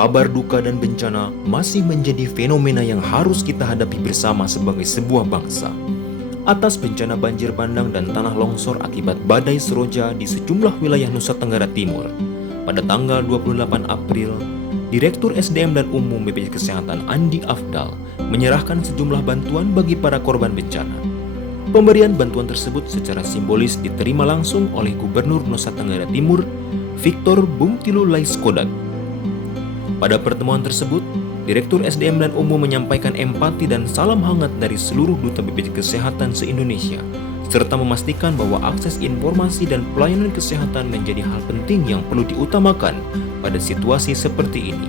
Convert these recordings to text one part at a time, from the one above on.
kabar duka dan bencana masih menjadi fenomena yang harus kita hadapi bersama sebagai sebuah bangsa. Atas bencana banjir bandang dan tanah longsor akibat badai Seroja di sejumlah wilayah Nusa Tenggara Timur, pada tanggal 28 April, Direktur SDM dan Umum BPJS Kesehatan Andi Afdal menyerahkan sejumlah bantuan bagi para korban bencana. Pemberian bantuan tersebut secara simbolis diterima langsung oleh Gubernur Nusa Tenggara Timur, Victor Bungtilu Laiskodat. Pada pertemuan tersebut, Direktur SDM dan Umum menyampaikan empati dan salam hangat dari seluruh duta BPJS Kesehatan se-Indonesia, serta memastikan bahwa akses informasi dan pelayanan kesehatan menjadi hal penting yang perlu diutamakan pada situasi seperti ini.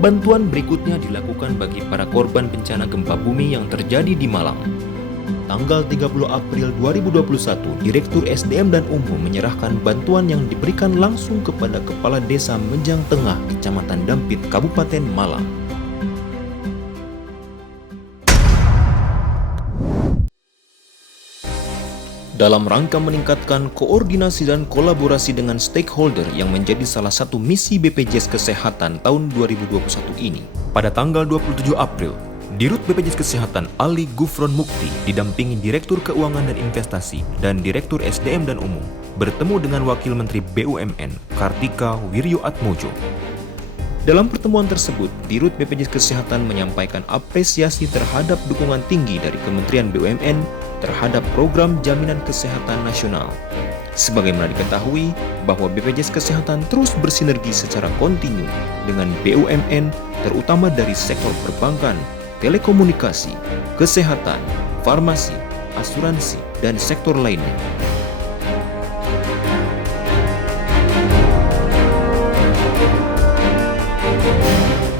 Bantuan berikutnya dilakukan bagi para korban bencana gempa bumi yang terjadi di Malang. Tanggal 30 April 2021, Direktur SDM dan Umum menyerahkan bantuan yang diberikan langsung kepada Kepala Desa Menjang Tengah, Kecamatan Dampit, Kabupaten Malang. Dalam rangka meningkatkan koordinasi dan kolaborasi dengan stakeholder yang menjadi salah satu misi BPJS Kesehatan tahun 2021 ini, pada tanggal 27 April, Dirut BPJS Kesehatan Ali Gufron Mukti didampingi Direktur Keuangan dan Investasi dan Direktur SDM dan Umum bertemu dengan Wakil Menteri BUMN Kartika Wirjoatmojo. Dalam pertemuan tersebut, Dirut BPJS Kesehatan menyampaikan apresiasi terhadap dukungan tinggi dari Kementerian BUMN terhadap program Jaminan Kesehatan Nasional. Sebagaimana diketahui bahwa BPJS Kesehatan terus bersinergi secara kontinu dengan BUMN, terutama dari sektor perbankan, telekomunikasi, kesehatan, farmasi, asuransi, dan sektor lainnya.